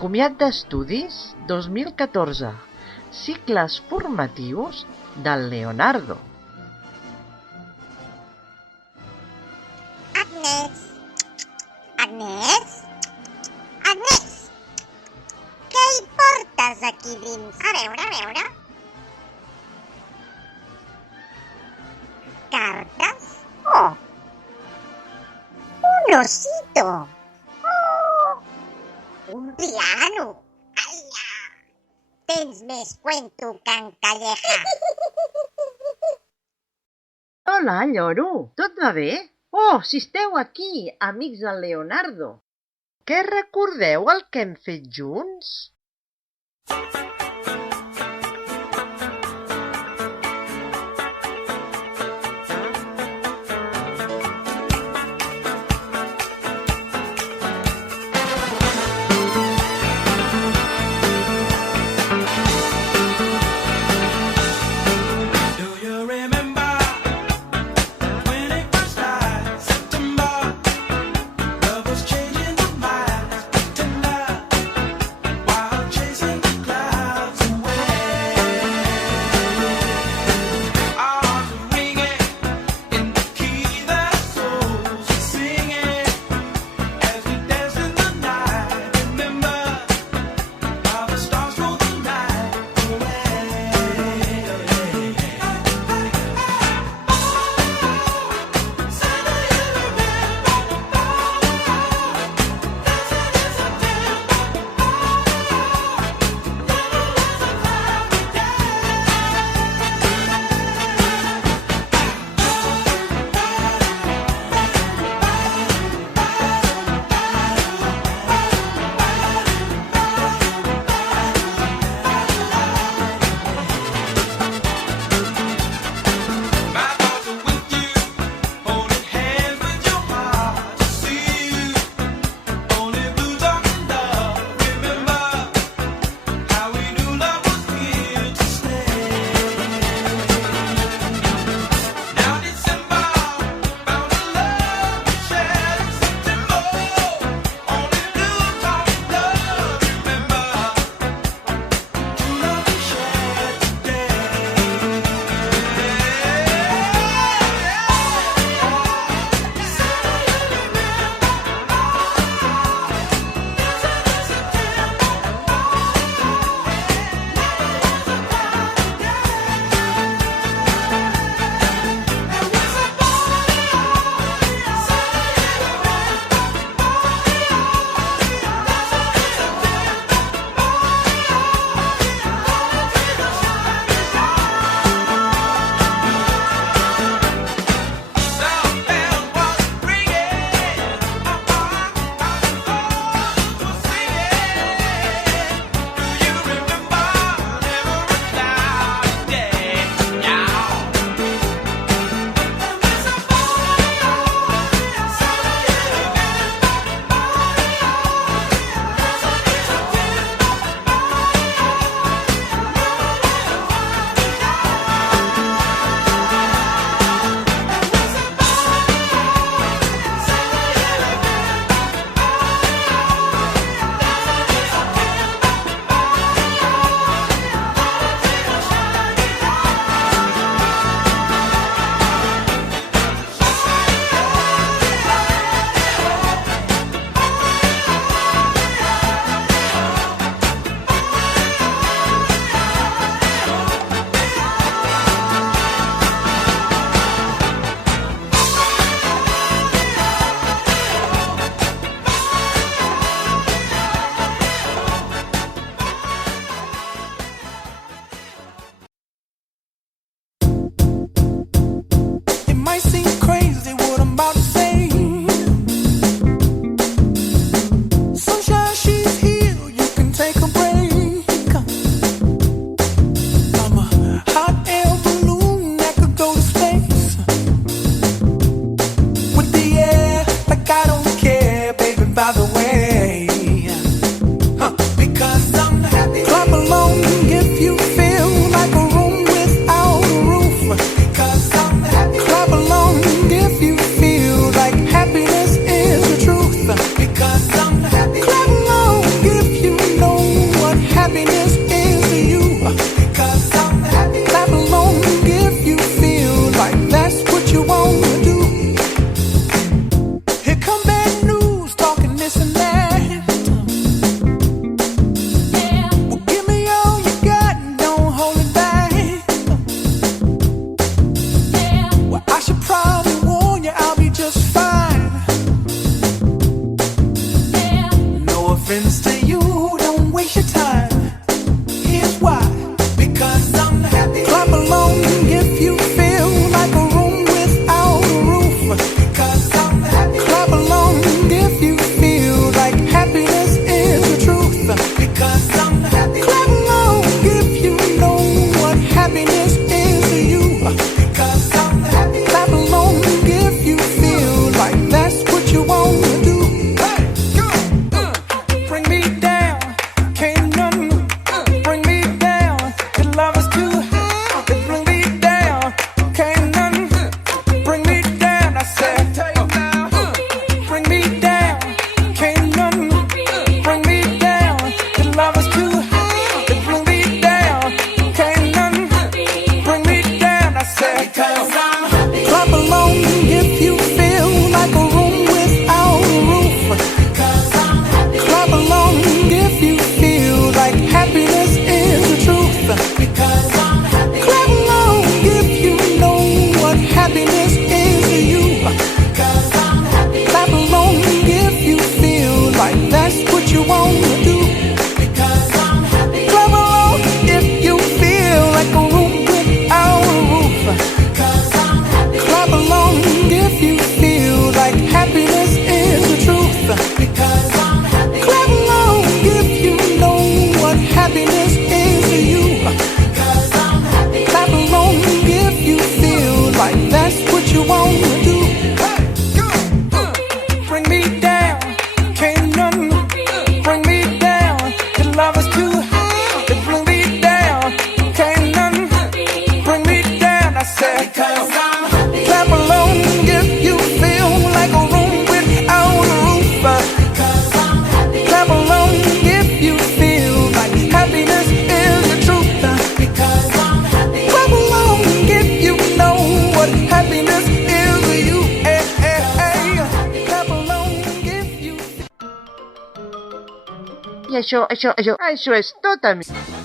Comiat d'estudis 2014. Cicles formatius del Leonardo. Agnès! Agnès! Agnès! Què hi portes aquí dins? A veure. Cartes? Oh! Un osito! Oh! Un piano! Alla! Tens més cuento que en Calleja! Hola, lloro! Tot va bé? Oh, si esteu aquí, amics del Leonardo! Què recordeu el que hem fet junts? Clap along if you feel like a room without a roof. Clap along if you feel like happiness is the truth. Clap along if you know what happiness is to you. Clap along if you feel like that's what you want to do. Clap along if you feel like a room without a roof. Clap along if you feel like happiness is the truth. Clap along if you know what happiness is to you. Clap along if you feel like that's what you want to do. Bring me down, can't none bring me down. The love is too high to bring me down. Can't none bring me down. I said, clap along if you feel like a room without a roof. Clap along if you feel like happiness is the truth. Clap along if you know what happiness is to you. Clap along if you I això és tot, amics.